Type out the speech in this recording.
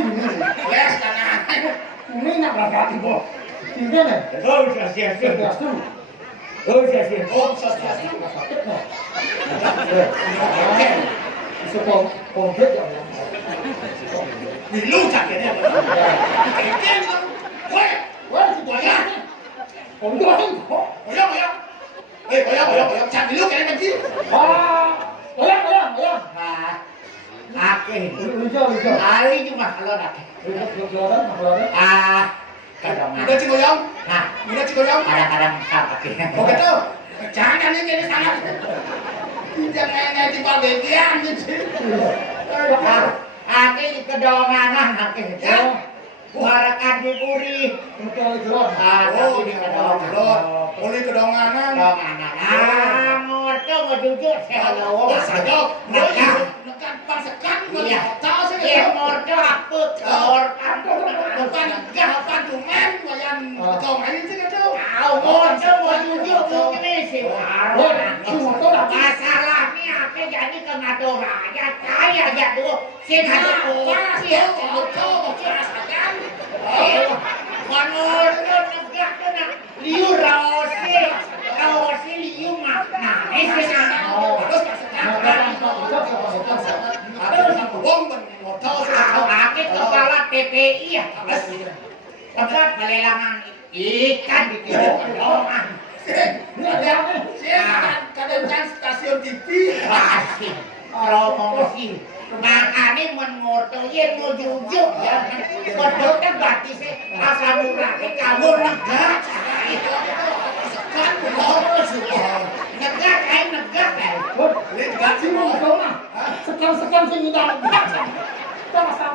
Les tanah. Ini nak berapa ibu? Tinggal nih. Oh, siap. Oh, siap. Oh, sosial. Sakit nih. Sepong komplit ya. Di lu sakitnya. Keken lu. Woi, Wah, si buaya. Komplit. oyong. Oyong. Cak di lu kayaknya benci. Oyang. Nah, ake. Hijau. Ali cuma kalau nak. Kadang Udah Cigoyong? Nah, Udah Cigoyong? kadang-kadang ake. Oh gitu? Jangan ini jadi sangat. Jangan di bagian gitu. Ake kedonganan ake. Ya. Warakan di puri. Oh, Di kedonganan. Boleh kedonganan. Kedonganan. Ngorto mau jujur saya Oh, saja. Nekan. Nekan pangsekan. Iya. Tahu sih. Iya, ngorto apa? Bukan negah apa cuman wayan kedonganan itu gitu. Ngorto mau jujur mungkin sih. Masalahnya apa jadi kena doanya saya aja dulu. Saya ada Ya, betul, rasakan. Ngorto negah kena liu Rose liu makna. Harus pangsekan. Ada wong motor Aku kepala PPI ya. Tempat pelelangan ikan di kedongan. Kadang stasiun TV. Asik. Promosi. Makanya mengoto yen mau jujur ya. Kodoknya berarti sih asal murah kamu negah. Kan harus. Negah kayak. Sekian sih udah. Jangan